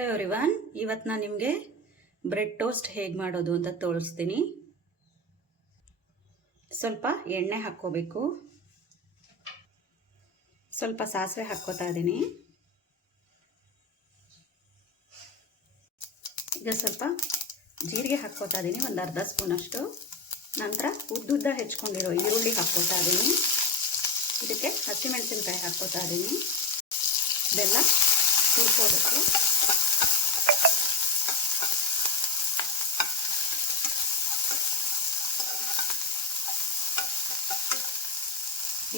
Hello everyone ಇವತ್ತು ನಾನು ನಿಮಗೆ ಬ್ರೆಡ್ ಟೋಸ್ಟ್ ಹೇಗೆ ಮಾಡೋದು ಅಂತ ತೋರಿಸ್ತೀನಿ. ಸ್ವಲ್ಪ ಎಣ್ಣೆ ಹಾಕ್ಕೋಬೇಕು. ಸ್ವಲ್ಪ ಸಾಸಿವೆ ಹಾಕ್ಕೋತಾ ಇದ್ದೀನಿ ಈಗ ಸ್ವಲ್ಪ ಜೀರಿಗೆ ಹಾಕ್ಕೋತಾ ಇದ್ದೀನಿ ಒಂದು ಅರ್ಧ ಸ್ಪೂನಷ್ಟು ನಂತರ ಉದ್ದುದ್ದ ಹೆಚ್ಕೊಂಡಿರೋ ಈರುಳ್ಳಿ ಹಾಕ್ಕೋತಾ ಇದ್ದೀನಿ ಇದಕ್ಕೆ ಹಸಿಮೆಣಸಿನ್ಕಾಯಿ ಹಾಕ್ಕೋತಾ ಇದ್ದೀನಿ ಇದೆಲ್ಲ ಹುರ್ಕೋಬೇಕು.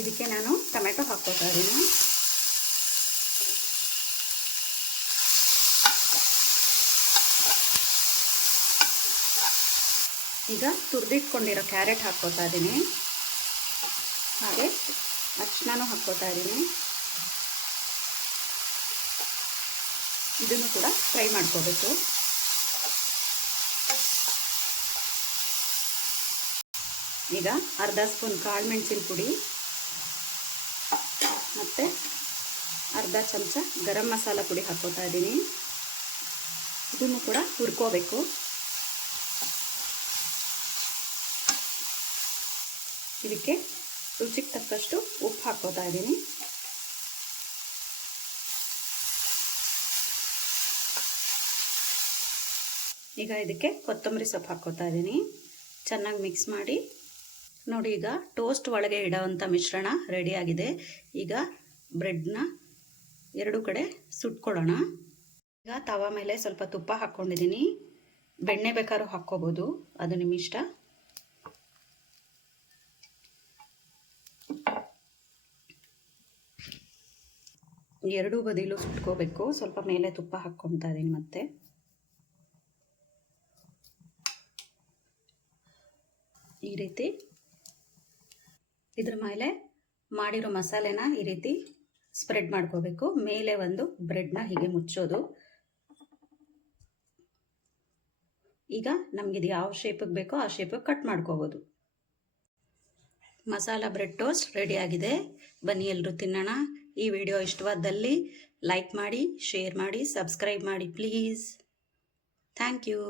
ಇದಕ್ಕೆ ನಾನು ಟೊಮೆಟೊ ಹಾಕ್ಕೋತಾ ಇದ್ದೀನಿ. ಈಗ ತುರಿದಿಟ್ಕೊಂಡಿರೋ ಕ್ಯಾರೆಟ್ ಹಾಕ್ಕೋತಾ ಇದ್ದೀನಿ. ಹಾಗೆ ಅರ್ಶಿನೂ ಹಾಕ್ಕೋತಾ ಇದ್ದೀನಿ. ಇದನ್ನು ಕೂಡ ಫ್ರೈ ಮಾಡ್ಕೋಬೇಕು. ಈಗ ಅರ್ಧ ಸ್ಪೂನ್ ಕಾಳು ಮೆಣಸಿನ ಪುಡಿ. ಮತ್ತು ಅರ್ಧ ಚಮಚ ಗರಂ ಮಸಾಲ ಪುಡಿ ಹಾಕೋತಾ ಇದ್ದೀನಿ. ಇದನ್ನು ಕೂಡ ಹುರ್ಕೋಬೇಕು. ಇದಕ್ಕೆ ರುಚಿಗೆ ತಕ್ಕಷ್ಟು ಉಪ್ಪು ಹಾಕೋತಾ ಇದ್ದೀನಿ. ಈಗ ಇದಕ್ಕೆ ಕೊತ್ತಂಬರಿ ಸೊಪ್ಪು ಹಾಕೋತಾ ಇದ್ದೀನಿ. ಚೆನ್ನಾಗಿ ಮಿಕ್ಸ್ ಮಾಡಿ ನೋಡಿ, ಈಗ ಟೋಸ್ಟ್ ಒಳಗೆ ಇಡೋವಂಥ ಮಿಶ್ರಣ ರೆಡಿಯಾಗಿದೆ ಈಗ ಬ್ರೆಡ್ನ ಎರಡು ಕಡೆ ಸುಟ್ಕೊಳ್ಳೋಣ. ಈಗ ತವ ಮೇಲೆ ಸ್ವಲ್ಪ ತುಪ್ಪ ಹಾಕ್ಕೊಂಡಿದ್ದೀನಿ. ಬೆಣ್ಣೆ ಬೇಕಾದ್ರೂ ಹಾಕ್ಕೋಬೋದು. ಅದು ನಿಮ್ಮ ಇಷ್ಟ. ಎರಡೂ ಬದಿಲು ಸುಟ್ಕೋಬೇಕು. ಸ್ವಲ್ಪ ಮೇಲೆ ತುಪ್ಪ ಹಾಕ್ಕೊತಾ ಇದ್ದೀನಿ ಮತ್ತೆ. ಈ ರೀತಿ ಇದ್ರ ಮೇಲೆ ಮಾಡಿರೋ ಮಸಾಲೆನ ಈ ರೀತಿ ಸ್ಪ್ರೆಡ್ ಮಾಡ್ಕೋಬೇಕು. ಮೇಲೆ ಒಂದು ಬ್ರೆಡ್ನ ಹೀಗೆ ಮುಚ್ಚೋದು. ಈಗ ನಮಗಿದು ಯಾವ ಶೇಪಿಗೆ ಬೇಕೋ ಆ ಶೇಪಿಗೆ ಕಟ್ ಮಾಡ್ಕೋಬೋದು. ಮಸಾಲ ಬ್ರೆಡ್ ಟೋಸ್ಟ್ ರೆಡಿಯಾಗಿದೆ ಬನ್ನಿ ಎಲ್ಲರೂ ತಿನ್ನೋಣ. ಈ ವಿಡಿಯೋ ಇಷ್ಟವಾದಲ್ಲಿ ಲೈಕ್ ಮಾಡಿ ಶೇರ್ ಮಾಡಿ ಸಬ್ಸ್ಕ್ರೈಬ್ ಮಾಡಿ ಪ್ಲೀಸ್ ಥ್ಯಾಂಕ್ ಯು